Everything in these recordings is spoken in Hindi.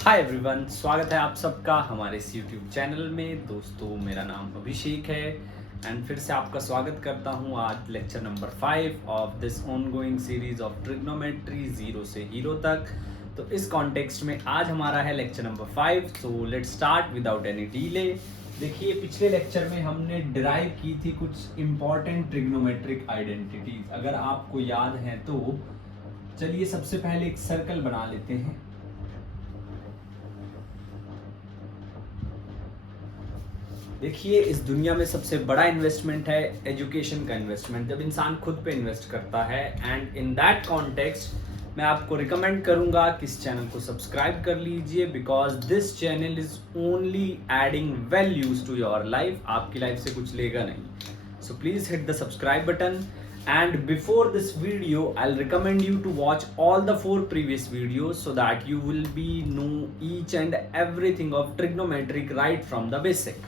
हाय एवरीवन, स्वागत है आप सबका हमारे इस यूट्यूब चैनल में। दोस्तों, मेरा नाम अभिषेक है एंड फिर से आपका स्वागत करता हूं आज lecture number 5 of this ongoing series of trigonometry zero से हीरो तक। तो इस कॉन्टेक्स्ट में आज हमारा है lecture number 5। So let's start without any delay. देखिए, पिछले लेक्चर में हमने डिराइव की थी कुछ इंपॉर्टेंट ट्रिग्नोमेट्रिक आइडेंटिटीज। अगर आपको याद है तो चलिए सबसे पहले एक सर्कल बना लेते हैं। देखिए, इस दुनिया में सबसे बड़ा इन्वेस्टमेंट है एजुकेशन का इन्वेस्टमेंट, जब इंसान खुद पे इन्वेस्ट करता है। एंड इन दैट कॉन्टेक्स्ट मैं आपको रिकमेंड करूंगा कि इस चैनल को सब्सक्राइब कर लीजिए, because this channel is only adding values to your life. आपकी लाइफ से कुछ लेगा नहीं। So please hit the subscribe button. And before this video, I'll recommend you to watch all the 4 previous videos so that you will be know each and everything of trigonometric right from the basic.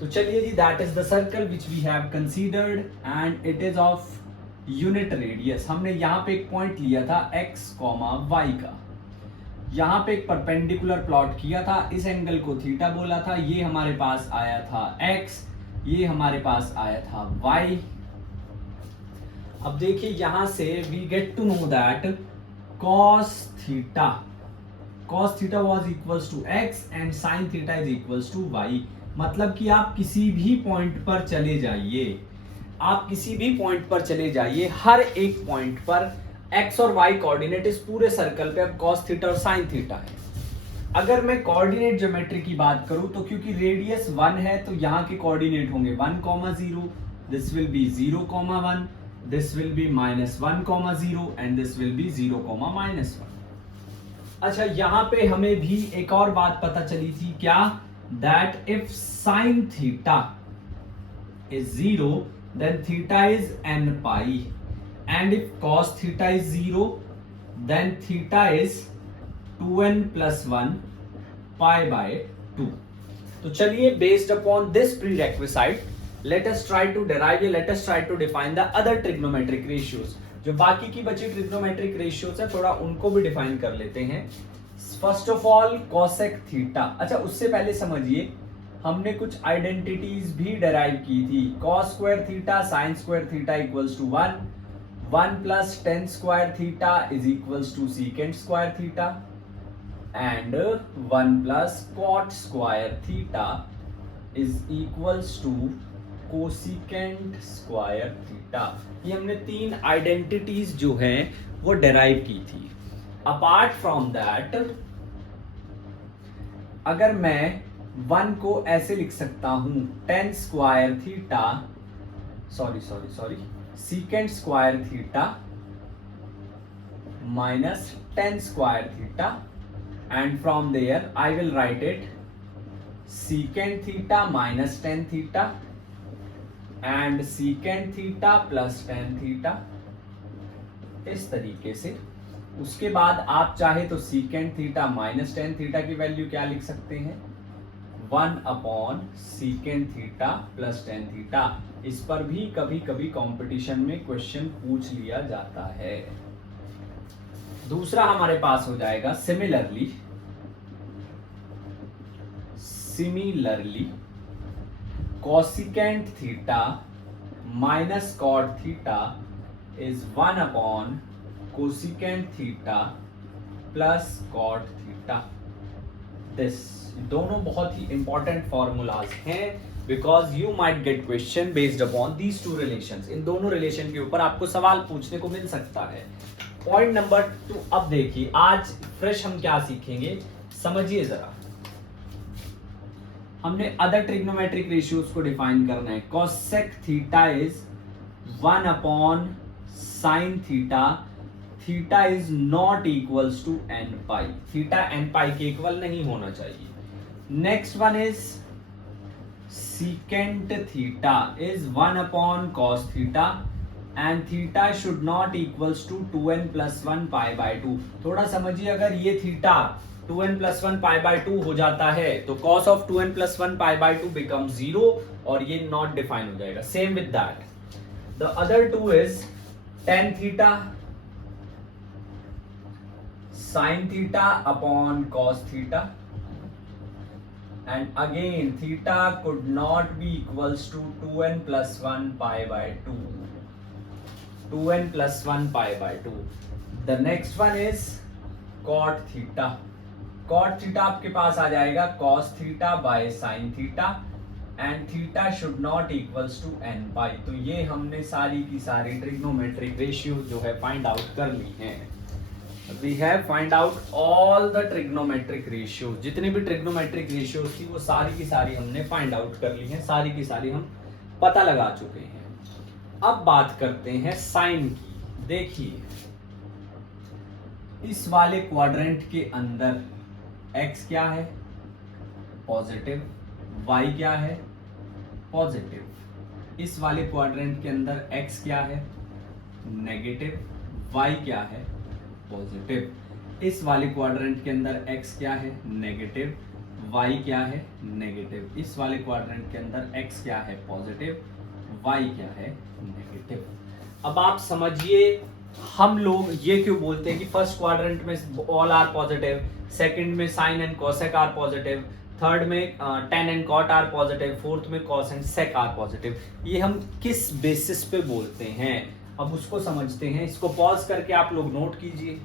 तो चलिए जी, that is the circle which we have considered and it is of unit radius. हमने यहाँ पे एक पॉइंट लिया था x, y का। यहाँ पे एक परपेंडिकुलर प्लॉट किया था, इस एंगल को थीटा बोला था। ये हमारे पास आया था x, ये हमारे पास आया था y। अब देखिए, यहां से we get to know that cos theta was equals to x and sin theta is equals to y। मतलब कि आप किसी भी पॉइंट पर चले जाइए, हर एक पॉइंट पर x और y कोऑर्डिनेट इस पूरे सर्कल पे अब cos थीटा और sin थीटा है। अगर मैं कोऑर्डिनेट ज्योमेट्री की बात करूं तो क्योंकि रेडियस 1 है तो यहाँ के कोऑर्डिनेट होंगे 1, 0, this will be 0, 1, this will be -1, 0 and this will be 0, -1। अच्छा, यहाँ पे हमें भी एक और बात पता चली थी, क्या? That if sin theta is 0, then theta is n pi, and if cos theta is 0, then theta is 2n plus 1 pi by 2. तो चलिए, based upon this prerequisite, let us try to derive, let us try to define the other trigonometric ratios. जो बाकी की बची trigonometric ratios है, थोड़ा उनको भी डिफाइन कर लेते हैं। First of all cosec theta. अच्छा, उससे पहले समझिए, हमने कुछ आइडेंटिटीज भी डेराइव की थी। Cos square theta sine square theta equals to 1 plus tan square theta is equals to secant square theta and 1 plus cot square theta is equals to cosecant square theta. ये हमने 3 आइडेंटिटीज जो हैं वो डेराइव की थी। अपार्ट फ्रॉम दैट, अगर मैं 1 को ऐसे लिख सकता हूं, tan square theta, secant square theta minus tan square theta, and from there I will write it secant theta minus tan theta and secant theta plus tan theta, इस तरीके से। उसके बाद आप चाहे तो secant theta minus tan theta की वैल्यू क्या लिख सकते हैं, 1 upon secant theta plus tan theta. इस पर भी कभी कभी कंपटीशन में क्वेश्चन पूछ लिया जाता है। दूसरा हमारे पास हो जाएगा similarly cosecant theta minus cot theta is 1 upon cosecant theta plus cot theta. This दोनों बहुत ही इंपॉर्टेंट फॉर्मूलाज हैं, because you might get question based upon these two relations. इन दोनों रिलेशन के ऊपर आपको सवाल पूछने को मिल सकता है। पॉइंट नंबर 2, अब देखिए, आज फ्रेश हम क्या सीखेंगे, समझिए जरा। हमने अदर ट्रिग्नोमेट्रिक रेशियोज को डिफाइन करना है। Cosec theta is 1 upon sine theta, theta is not equals to n pi, theta n pi के इक्वल नहीं होना चाहिए। Next one is secant theta is 1 upon cos theta and theta should not equals to 2n plus 1 pi by 2। थोड़ा समझिए, अगर ये theta 2n plus 1 pi by 2 हो जाता है तो cos of 2n plus 1 pi by 2 become 0 और ये नॉट डिफाइन हो जाएगा। Same with that, the other two is tan theta sin theta upon cos theta, and again theta could not be equals to 2n plus 1 pi by 2. 2n plus 1 pi by 2. The next one is cot theta. cot theta आपके पास आ जाएगा cos theta by sin theta, and theta should not equals to n pi. तो ये हमने सारी की सारी ट्रिग्नोमेट्रिक रेशियो जो है फाइंड आउट कर ली हैं. We have find out all the trigonometric ratio. जितनी भी ट्रिग्नोमेट्रिक रेशियो थी वो सारी की सारी हमने फाइंड आउट कर ली हैं, सारी की सारी हम पता लगा चुके हैं. अब बात करते हैं साइन की. देखिए इस वाले क्वाड्रेंट के अंदर x क्या है, पॉजिटिव, y क्या है, पॉजिटिव. इस वाले क्वाड्रेंट के अंदर x क्या है, नेगेटिव, y क्या है, पॉजिटिव. इस वाले क्वाड्रेंट के अंदर x क्या है, नेगेटिव, y क्या है, नेगेटिव. इस वाले क्वाड्रेंट के अंदर x क्या है, पॉजिटिव, y क्या है, नेगेटिव. अब आप समझिए हम लोग ये क्यों बोलते हैं कि फर्स्ट क्वाड्रेंट में ऑल आर पॉजिटिव, सेकंड में sine and cosec are positive, third में tan and cot are positive, fourth में cos and sec are positive. ये हम किस बेसिस पे बोलते हैं, अब उसको समझते हैं. इसको पॉज करके आप लोग नोट कीजिए,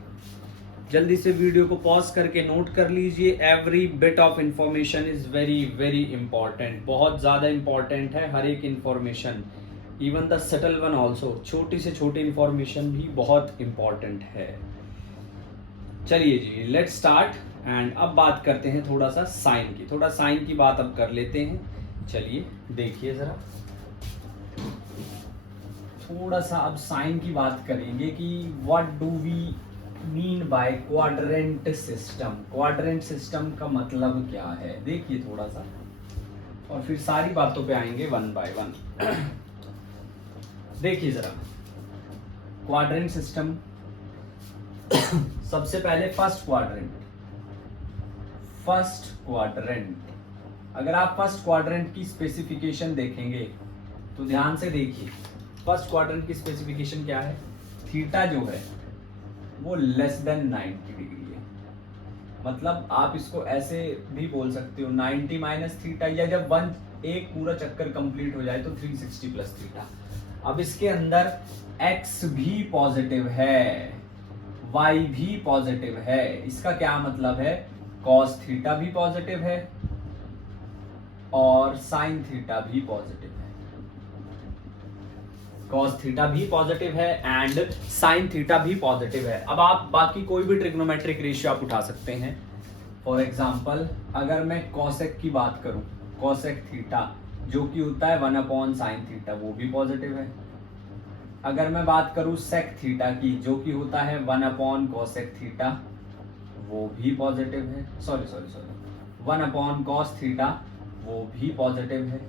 जल्दी से वीडियो को पॉज करके नोट कर लीजिए. Every bit of information is very very important. बहुत ज्यादा इंपॉर्टेंट है हर एक information, even the subtle one also. छोटी से छोटी इंफॉर्मेशन भी बहुत इंपॉर्टेंट है. चलिए जी लेट्स स्टार्ट. एंड अब बात करते हैं थोड़ा सा साइन की. थोड़ा साइन की बात अब कर लेते हैं. चलिए देखिए जरा, थोड़ा सा अब साइन की बात करेंगे कि what do we mean by quadrant system. Quadrant system का मतलब क्या है देखिए थोड़ा सा, और फिर सारी बातों पे आएंगे वन बाय वन. देखिए जरा क्वाड्रेंट सिस्टम. सबसे पहले फर्स्ट क्वाड्रेंट. अगर आप फर्स्ट क्वाड्रेंट की स्पेसिफिकेशन देखेंगे तो ध्यान से देखिए, फर्स्ट क्वाड्रेंट की स्पेसिफिकेशन क्या है, थीटा जो है वो लेस देन 90 डिग्री है. मतलब आप इसको ऐसे भी बोल सकते हो 90 माइनस थीटा, या जब एक पूरा चक्कर कंप्लीट हो जाए तो 360 प्लस थीटा. अब इसके अंदर x भी पॉजिटिव है, y भी पॉजिटिव है. इसका क्या मतलब है, cos थीटा भी पॉजिटिव है और sin थीटा भी पॉजिटिव है. cos थीटा भी पॉजिटिव है एंड sin थीटा भी पॉजिटिव है. अब आप बाकी कोई भी ट्रिग्नोमेट्रिक रेशियो आप उठा सकते हैं. फॉर एग्जांपल अगर मैं cosec की बात करूं, cosec थीटा जो कि होता है 1/sin थीटा, वो भी पॉजिटिव है. अगर मैं बात करूं sec थीटा की जो कि होता है 1/cosec थीटा, वो भी पॉजिटिव है. सॉरी 1/cos थीटा, वो भी पॉजिटिव है.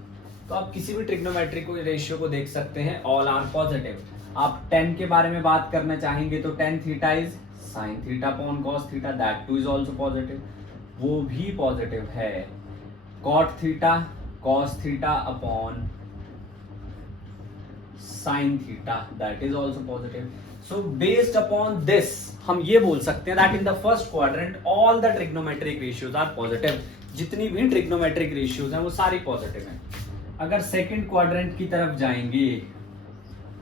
तो आप किसी भी ट्रिग्नोमेट्रिक रेशियो को देख सकते हैं, ऑल आर पॉजिटिव. आप tan के बारे में बात करना चाहेंगे तो tan theta is sin theta upon cos theta, that too is also positive, वो भी पॉजिटिव है. cot theta cos theta upon sin theta, that is also positive. So based upon this हम ये बोल सकते हैं that in the first quadrant all the trigonometric ratios are positive. जितनी भी ट्रिग्नोमेट्रिक रेशियोज हैं वो सारी पॉजिटिव हैं. अगर सेकंड क्वाड्रेंट की तरफ जाएंगे,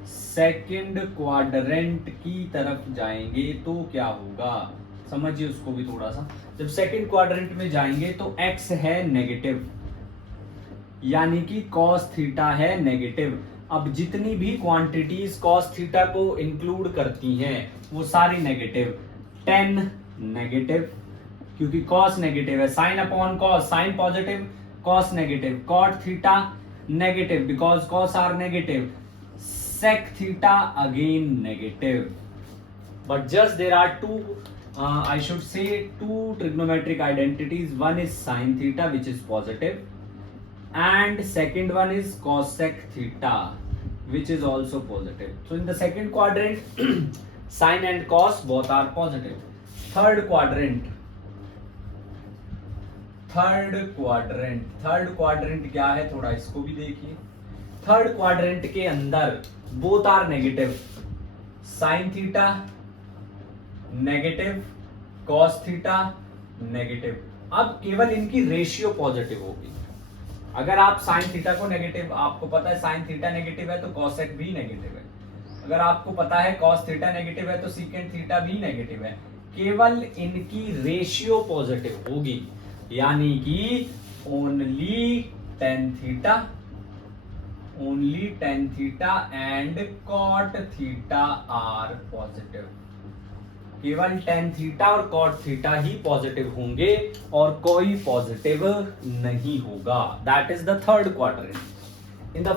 सेकंड क्वाड्रेंट की तरफ जाएंगे तो क्या होगा, समझिए उसको भी थोड़ा सा. जब सेकंड क्वाड्रेंट में जाएंगे तो x है नेगेटिव, यानी कि cos थीटा है नेगेटिव. अब जितनी भी क्वांटिटीज cos थीटा को इंक्लूड करती हैं वो सारी नेगेटिव. 10 नेगेटिव क्योंकि cos नेगेटिव है, sin upon cos, sin positive, cos negative, cot theta negative because cos are negative, sec theta again negative. But just there are two I should say two trigonometric identities. One is sin theta which is positive and second one is cosec theta which is also positive. So in the second quadrant sin and cos both are positive. Third quadrant क्या है थोड़ा इसको भी देखिए. थर्ड क्वाड्रेंट के अंदर both are negative, sin theta negative cos theta negative. अब केवल इनकी रेशियो पॉजिटिव होगी। अगर आप साइन थीटा को नेगेटिव, आपको पता है साइन थीटा नेगेटिव है तो कॉसेक भी नेगेटिव है। अगर आपको पता है कॉस थीटा नेगेटिव है तो सीकेंट थीटा भी नेगेटिव है। केवल इनकी रेशियो पॉजिटिव होगी, यानी कि only tan theta and cot theta are positive. केवल टेन थीटा और कॉट थीटा ही पॉजिटिव होंगे और कोई पॉजिटिव नहीं होगा। That is the third quadrant. In the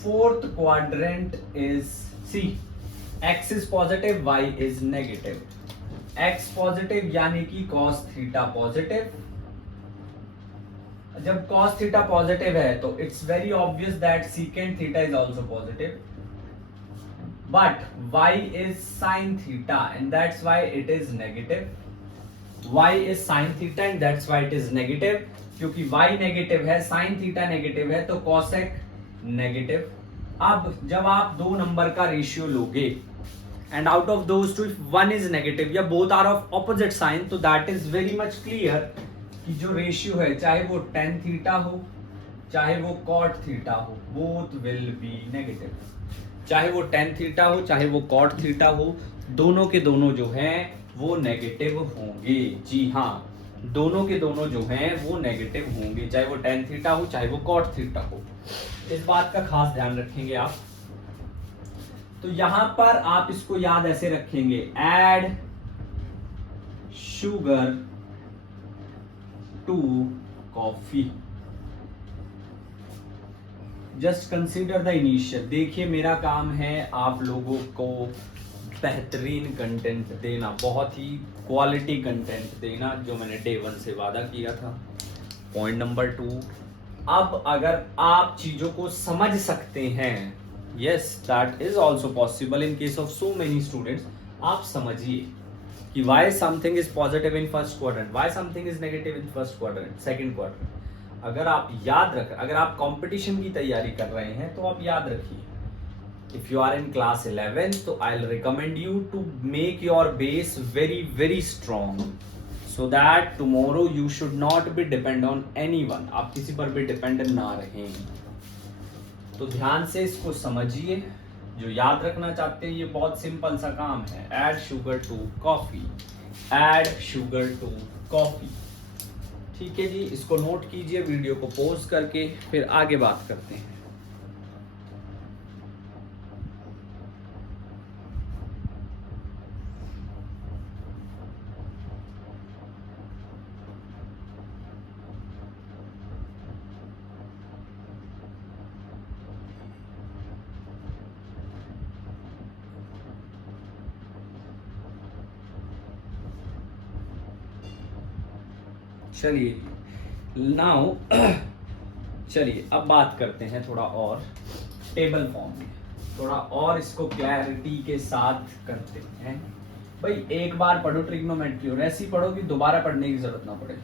fourth quadrant is see, x is positive, y is negative. x positive यानी कि cos थीटा पॉजिटिव। जब cos थीटा पॉजिटिव है तो it's very obvious that secant theta is also positive, but y is sin theta and that's why it is negative. y is sin theta and that's why it is negative. क्योंकि y नेगेटिव है, sin थीटा नेगेटिव है, तो cosec नेगेटिव। अब जब आप दो नंबर का रेशियो लोगे and out of those two if one is negative या both are of opposite sign, तो that is very much clear कि जो रेशियो है, चाहे वो tan थीटा हो चाहे वो cot थीटा हो, बोथ विल बी नेगेटिव। चाहे वो tan थीटा हो चाहे वो cot थीटा हो, दोनों के दोनों जो हैं वो नेगेटिव होंगे। जी हाँ, दोनों के दोनों जो हैं वो नेगेटिव होंगे, चाहे वो tan थीटा हो चाहे वो cot थीटा हो। इस बात का खास ध्यान रखेंगे आप। तो यहां पर आप इसको याद ऐसे रखेंगे, add sugar to coffee. Just consider the initial. देखिए मेरा काम है आप लोगों को बेहतरीन कंटेंट देना, बहुत ही क्वालिटी कंटेंट देना, जो मैंने डे 1 से वादा किया था। पॉइंट नंबर 2, अब अगर आप चीजों को समझ सकते हैं, yes that is also possible in case of so many students, आप समझिए कि Y something is positive in first quadrant, Y something is negative in first quadrant, second quadrant. अगर आप याद रख, अगर आप कंपटीशन की तैयारी कर रहे हैं तो आप याद रखिए, if you are in class 11, so I'll recommend you to make your base very very strong so that tomorrow you should not be depend on anyone, आप किसी पर भी dependent ना रहें। तो ध्यान से इसको समझिए, जो याद रखना चाहते हैं ये बहुत सिंपल सा काम है, add sugar to coffee, add sugar to coffee। ठीक है जी, इसको नोट कीजिए, वीडियो को पॉज करके फिर आगे बात करते हैं। चलिए नाउ चलिए अब बात करते हैं थोड़ा और टेबल फॉर्म में, थोड़ा और इसको क्लैरिटी के साथ करते हैं। भाई एक बार पढ़ो ट्रिग्नोमेट्री और ऐसी पढ़ो कि दोबारा पढ़ने की जरूरत ना पड़े।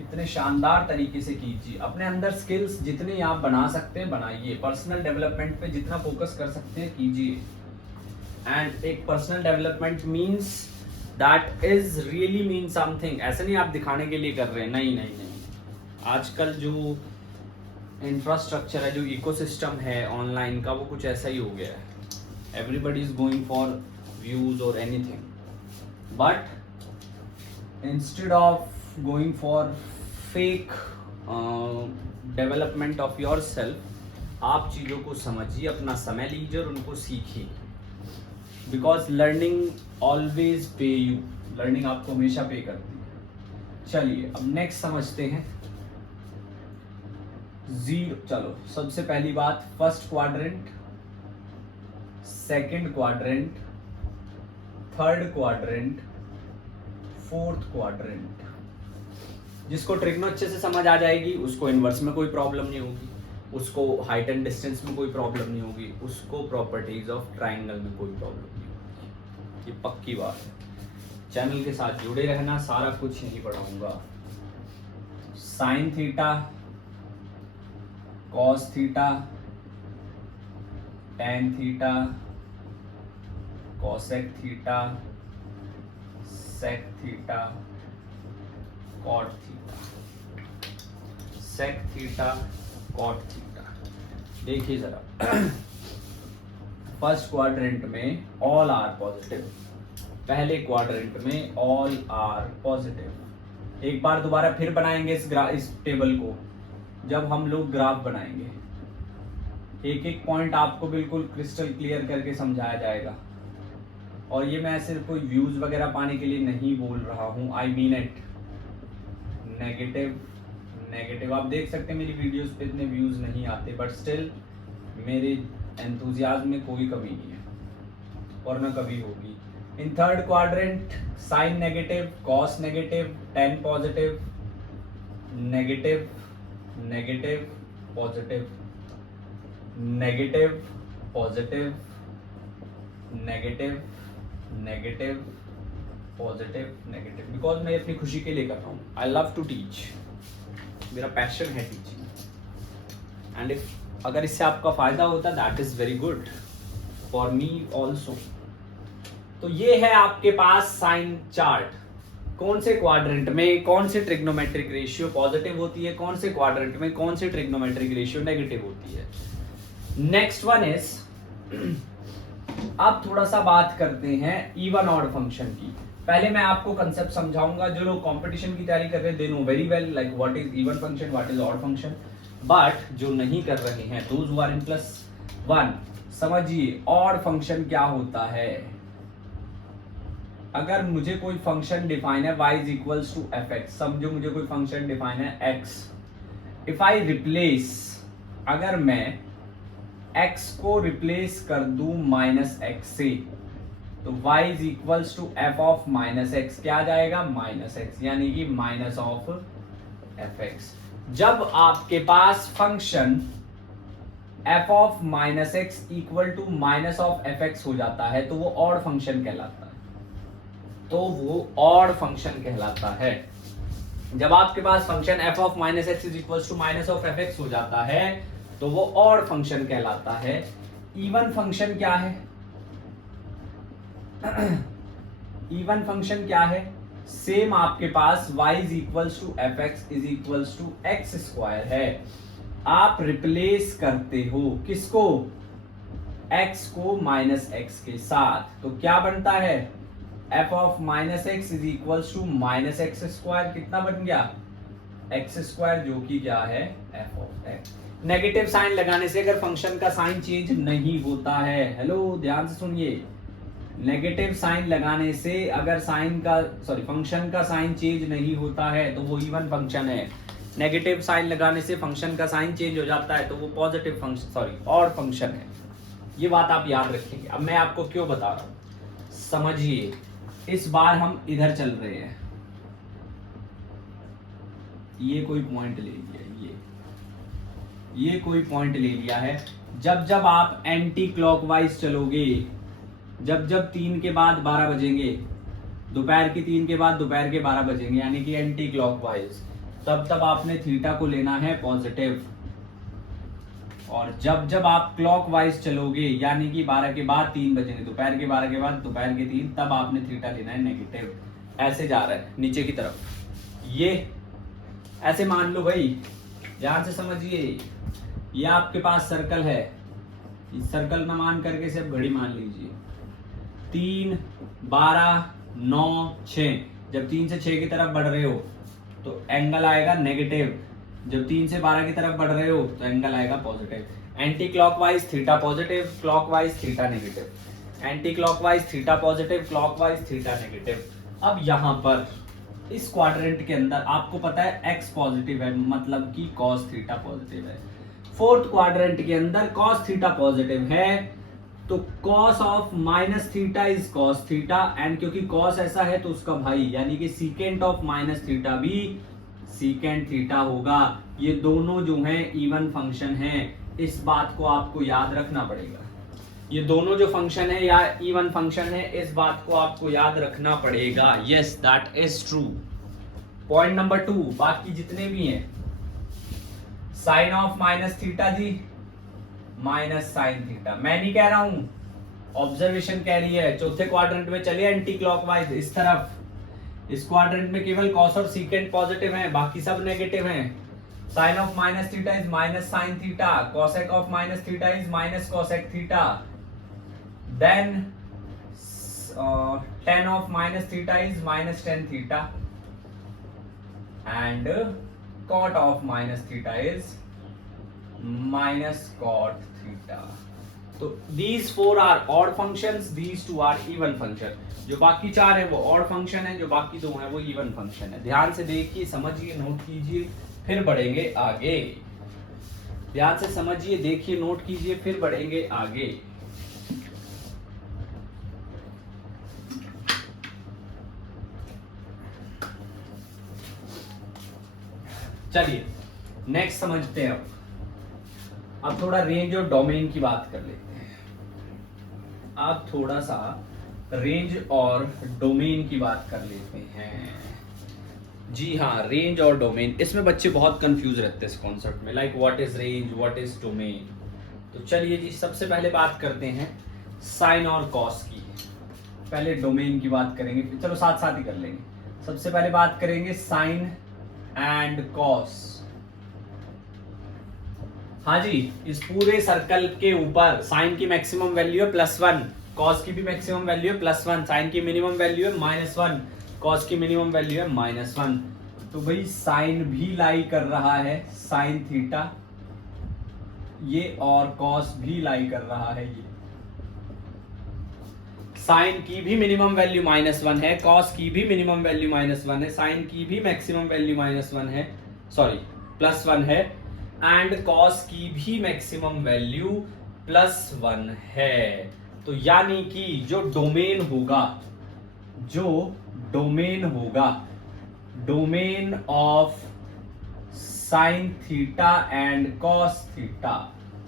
इतने शानदार तरीके से कीजिए, अपने अंदर स्किल्स जितने आप बना सकते हैं बनाइए, पर्सनल डेवलपमेंट पे जितना फोकस कर सकते हैं कीजिए। एंड एक personal development means that is really mean something. ऐसे नहीं आप दिखाने के लिए कर रहे हैं, नहीं नहीं नहीं। आजकल जो इंफ्रास्ट्रक्चर है, जो इकोसिस्टम है ऑनलाइन का, वो कुछ ऐसा ही हो गया है। Everybody is going for views और anything, but instead of going for fake development of yourself, आप चीज़ों को समझिए, अपना समय लीजिए और उनको सीखिए। बिकॉज लर्निंग ऑलवेज पे यू, लर्निंग आपको हमेशा पे करती है। चलिए अब नेक्स्ट समझते हैं जीरो। चलो सबसे पहली बात, first quadrant, second quadrant, third quadrant, fourth quadrant. जिसको ट्रिग्नो अच्छे से समझ आ जाएगी उसको इनवर्स में कोई प्रॉब्लम नहीं होगी, उसको हाइट एंड डिस्टेंस में कोई प्रॉब्लम नहीं होगी, उसको प्रॉपर्टीज ऑफ ट्राइंगल में कोई प्रॉब्लम नहीं होगी। ये पक्की बात है। चैनल के साथ जुड़े रहना, सारा कुछ यही पढ़ाऊंगा। Sine theta, cos theta, tan theta, cosec theta, sec theta, cot theta, sec theta, cot theta. देखिए जरा फर्स्ट क्वाड्रेंट में ऑल आर पॉजिटिव, पहले क्वाड्रेंट में ऑल आर पॉजिटिव। एक बार दोबारा फिर बनाएंगे इस टेबल को जब हम लोग ग्राफ बनाएंगे। एक एक पॉइंट आपको बिल्कुल क्रिस्टल क्लियर करके समझाया जाएगा। और ये मैं सिर्फ कोई व्यूज वगैरह पाने के लिए नहीं बोल रहा हूँ, I mean it. Negative negative, आप देख सकते हैं मेरी वीडियोस पे इतने व्यूज नहीं आते, बट स्टिल मेरे एंथुजियाज्म में कोई कमी नहीं है और ना कभी होगी। In third quadrant sine negative, cos negative, tan positive, negative negative positive, negative positive, negative negative positive, negative. Because मैं अपनी खुशी के लिए कर रहा हूँ। आई लव टू टीच, मेरा पैशन है टीचिंग। एंड इफ अगर इससे आपका फायदा होता that is very good for me also. तो ये है आपके पास साइन चार्ट। कौन से क्वाड्रेंट में कौन से ट्रिग्नोमेट्रिक रेशियो पॉजिटिव होती है, कौन से क्वाड्रेंट में कौन से ट्रिग्नोमेट्रिक रेशियो नेगेटिव होती है। नेक्स्ट वन इज, अब थोड़ा सा बात करते हैं इवन ऑड फंक्शन की। पहले मैं आपको कंसेप्ट समझाऊंगा। जो लोग कंपटीशन की तैयारी कर रहे हैं they know very well like what is even function, what is odd function. But जो नहीं कर रहे हैं, दोज हु आर इन +1, समझिए ऑड फंक्शन क्या होता है। अगर मुझे कोई फंक्शन डिफाइन है y is equals to f x, समझो मुझे कोई फंक्शन डिफाइन है x। इफ आई रिप्लेस, अगर मैं x को रिप्लेस कर दूं -x से, तो y is equals to f of -x, क्या आ जाएगा -x, यानी कि माइनस ऑफ fx। जब आपके पास function f of -x equal to minus of fx हो जाता है तो वो ऑड फंक्शन कहलाता है। तो वो ऑड फंक्शन कहलाता है। जब आपके पास function f of -x is equals to minus of fx हो जाता है तो वो ऑड फंक्शन कहलाता है। इवन फंक्शन क्या है? इवन फंक्शन क्या है? सेम आपके पास y is equals to f x is equals to x square है। आप रिप्लेस करते हो किसको? x को -x के साथ, तो क्या बनता है? f of -x is equals to -x square, कितना बन गया? x स्क्वायर, जो कि क्या है? f of x। Negative sine लगाने से अगर फंक्शन का साइन चेंज नहीं होता है, हेलो ध्यान से सुनिए, नेगेटिव साइन लगाने से अगर फंक्शन का साइन चेंज नहीं होता है तो वो इवन फंक्शन है। नेगेटिव साइन लगाने से फंक्शन का साइन चेंज हो जाता है तो वो पॉजिटिव फंक्शन ऑड फंक्शन है। ये बात आप याद रखेंगे। अब मैं आपको क्यों बता रहा हूं, समझिए। इस बार हम इधर चल रहे हैं, ये कोई पॉइंट ले लिया, ये कोई पॉइंट ले लिया है। जब जब आप एंटी क्लॉकवाइज चलोगे, जब 3 के बाद 12 बजेंगे, दोपहर के 3 के बाद दोपहर के 12 बजेंगे, यानी कि एंटी क्लॉकवाइज, तब आपने थीटा को लेना है पॉजिटिव। और जब आप क्लॉकवाइज चलोगे, यानी कि 12 के बाद 3 बजेंगे, दोपहर के 12 के बाद दोपहर के 3, तब आपने थीटा लेना है नेगेटिव। ऐसे जा रहा है नीचे की तरफ, ये ऐसे मान लो भाई, ध्यान से समझिए। ये आपके पास सर्कल है, इस सर्कल में मान करके सिर्फ घड़ी मान लीजिए। 3, 12, 9, 6। जब 3 से 6 की तरफ बढ़ रहे हो तो एंगल आएगा नेगेटिव, जब 3 से 12 की तरफ बढ़ रहे हो तो एंगल आएगा positive. Anti clockwise theta positive, clockwise theta negative. Anti clockwise theta positive, clockwise theta negative. अब यहाँ पर इस क्वाड्रेंट के अंदर आपको पता है x पॉजिटिव है, मतलब कि cos थीटा पॉजिटिव है। फोर्थ क्वाड्रेंट के अंदर cos थीटा पॉजिटिव है, तो cos of minus theta is cos theta, and क्योंकि cos ऐसा है तो उसका भाई, यानी कि सीकेंट ऑफ माइनस थीटा भी सीकेंट थीटा होगा। ये दोनों जो हैं इवन फंक्शन हैं, इस बात को आपको याद रखना पड़ेगा। ये दोनों जो फंक्शन है या इवन फंक्शन है, इस बात को आपको याद रखना पड़ेगा। Yes that is true. Point number 2, बाकी जितने भी हैं, साइन ऑफ माइनस थीटा जी, माइनस साइन थीटा। मैं नहीं कह रहा हूं, ऑब्जर्वेशन कह रही है। चौथे क्वाड्रेंट में चलिए एंटी क्लॉकवाइज इस तरफ। इस क्वाड्रेंट में केवल कॉस और सीकेंट पॉजिटिव हैं, बाकी सब नेगेटिव हैं। Sine of minus theta is minus sine theta, cosec of minus theta is minus cosec theta, then tan of minus theta is minus tan theta and cot of minus theta is minus cot theta. तो these four are odd functions, these two are even function. जो बाकी चार है वो odd function है, जो बाकी दो है वो even function है। ध्यान से देखिए, समझिए, नोट कीजिए, फिर बढ़ेंगे आगे। ध्यान से समझिए, देखिए, नोट कीजिए, फिर बढ़ेंगे आगे। चलिए नेक्स्ट समझते हैं। अब थोड़ा रेंज और डोमेन की बात कर लेते हैं। अब थोड़ा सा रेंज और डोमेन की बात कर लेते हैं। जी हाँ, रेंज और डोमेन, इसमें बच्चे बहुत कंफ्यूज रहते हैं इस कॉन्सेप्ट में, like what is range, what is domain. तो चलिए जी, सबसे पहले बात करते हैं साइन और कॉस की। पहले डोमेन की बात करेंगे, चलो साथ साथ ही कर लेंगे। सबसे पहले बात करेंगे साइन एंड कॉस। हाँ जी, इस पूरे सर्कल के ऊपर साइन की मैक्सिमम वैल्यू है +1, कॉस की भी मैक्सिमम वैल्यू है +1, साइन की मिनिमम वैल्यू है -1, कॉस की मिनिमम वैल्यू है -1। तो भाई साइन भी लाई कर रहा है साइन थीटा ये, और कॉस भी लाई कर रहा है ये। साइन की भी मिनिमम वैल्यू -1 है, कॉस की भी मिनिमम वैल्यू -1 है, साइन की भी मैक्सिमम वैल्यू -1 है, सॉरी +1 है, एंड कॉस की भी मैक्सिमम वैल्यू +1 है। तो यानी कि जो डोमेन होगा, domain of sine theta and cos theta,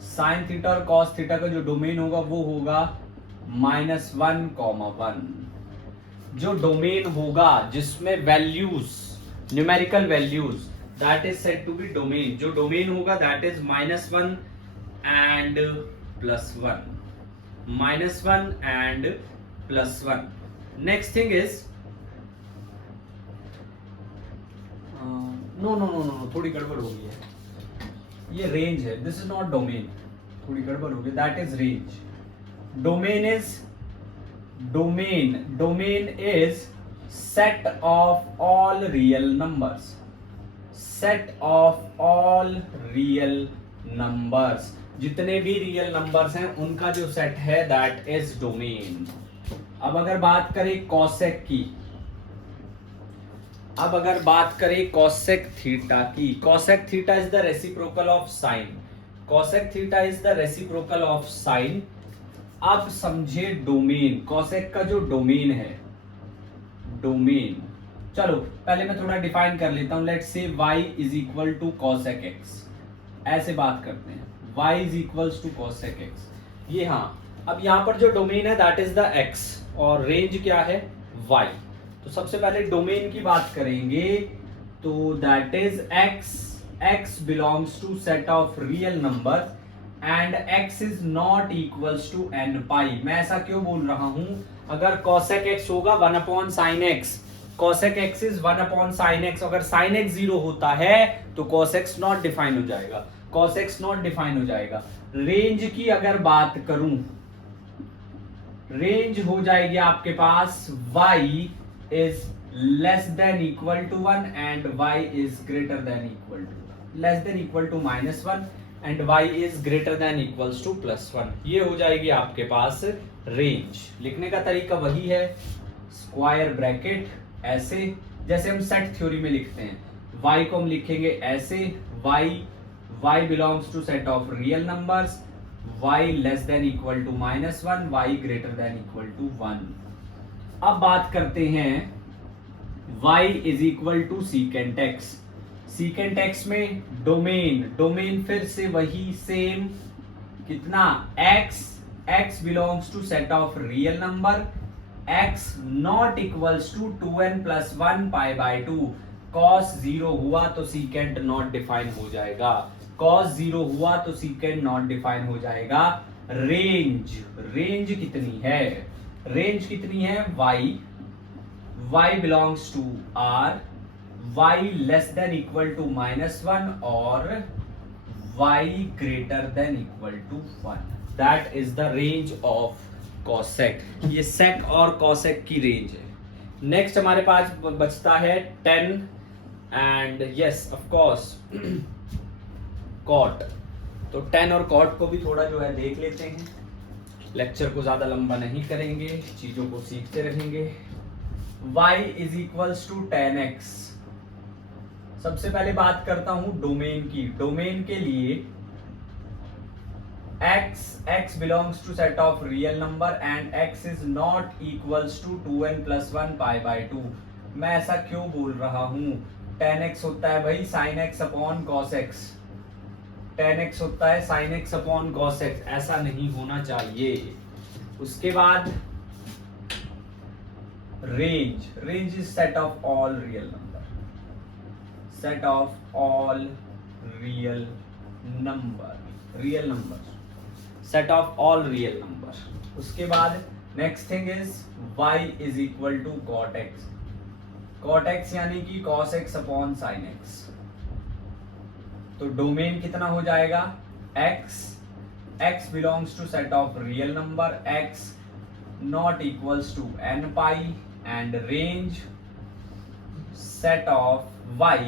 sine theta और कॉस थीटा का जो डोमेन होगा वो होगा -1, जो डोमेन होगा जिसमें values, numerical values, that is said to be domain. जो डोमेन होगा that is -1 and +1, -1 and +1। Next thing is no, थोड़ी गड़बड़ हो गई है, ये रेंज है, दिस इज नॉट डोमेन, थोड़ी गड़बड़ हो गई, that is range. Domain is set of all real numbers, set of all real numbers, जितने भी रियल नंबर्स हैं उनका जो सेट है दैट इज डोमेन। अब अगर बात करें कॉसेक की, अब अगर बात करें कॉसेक थीटा की, cosec theta is the reciprocal of sine, cosec theta is the reciprocal of sine. अब समझे डोमेन, कॉसेक का जो डोमेन है, डोमेन, चलो पहले मैं थोड़ा डिफाइन कर लेता हूं। Let's say y is equal to cosec x, ऐसे बात करते हैं, y is equals to cosec x। ये हाँ, अब यहां पर जो डोमेन है दैट इज द x और रेंज क्या है y। तो सबसे पहले डोमेन की बात करेंगे तो that is x belongs to set of real number and x is not equals to n pi. मैं ऐसा क्यों बोल रहा हूं, अगर cosec x होगा 1/sin x, cosec x is 1/sin x, अगर sin x 0 होता है तो cos x नॉट डिफाइन हो जाएगा, cos x नॉट डिफाइन हो जाएगा। रेंज की अगर बात करूं, रेंज हो जाएगी आपके पास y is less than equal to 1 and y is greater than equal to, less than equal to -1 and y is greater than equals to +1। ये हो जाएगी आपके पास रेंज। लिखने का तरीका वही है, स्क्वायर ब्रैकेट ऐसे, जैसे हम सेट थ्योरी में लिखते हैं, y को हम लिखेंगे ऐसे, y belongs to set of real numbers, y less than equal to -1, y greater than equal to 1। अब बात करते हैं y is equal to secant x, secant x में डोमेन फिर से वही सेम, कितना x belongs to set of real number, x not equals to 2n + 1 π/2, cos 0 हुआ तो सीकेंट नॉट डिफाइन हो जाएगा। cos 0 हुआ तो secant नॉट डिफाइन हो जाएगा। रेंज, रेंज कितनी है, रेंज कितनी है, y belongs to r, y less than equal to -1 और y greater than equal to 1, that is the range of cosec। ये sec और cosec की रेंज है। नेक्स्ट हमारे पास बचता है tan and yes of course cot। तो tan और cot को भी थोड़ा जो है देख लेते हैं, लेक्चर को ज्यादा लंबा नहीं करेंगे, चीजों को सीखते रहेंगे। y is equals to tan x। सबसे पहले बात करता हूं डोमेन की। डोमेन के लिए x belongs to set of real number and x is not equals to 2n plus 1 pi by 2। मैं ऐसा क्यों बोल रहा हूं, tan x होता है भाई sin x upon cos x, tan x होता है sin x upon cos x, ऐसा नहीं होना चाहिए। उसके बाद range, range is set of all real number, set of all real number, real number, set of all real number. उसके बाद next thing is y is equal to cot x, cot x यानी कि cos x upon sin x। तो डोमेन कितना हो जाएगा, x belongs to set of real number, x not equals to n pi and range set of y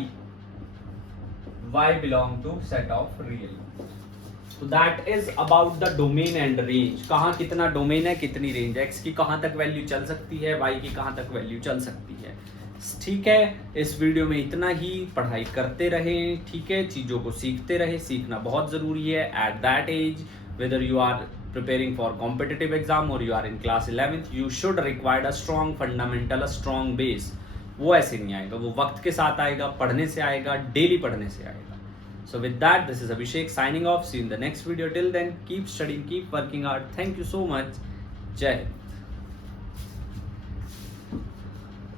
belong to set of real number. So that is about the domain and range। कहाँ कितना डोमेन है, कितनी रेंज है, x की कहाँ तक वैल्यू चल सकती है, y की कहाँ तक वैल्यू चल सकती है। ठीक है, इस वीडियो में इतना ही। पढ़ाई करते रहें, ठीक है, चीज़ों को सीखते रहे, सीखना बहुत ज़रूरी है। At that age whether you are preparing for competitive exam or you are in class 11th, you should require a strong fundamental, a strong base। वो ऐसे नहीं आएगा, वो वक्त के साथ आएगा, पढ़ने से आएगा, डेली पढ़ने से आएगा। So with that, this is Abhishek signing off. See you in the next video. Till then, keep studying, keep working hard. Thank you so much. Jai Hind।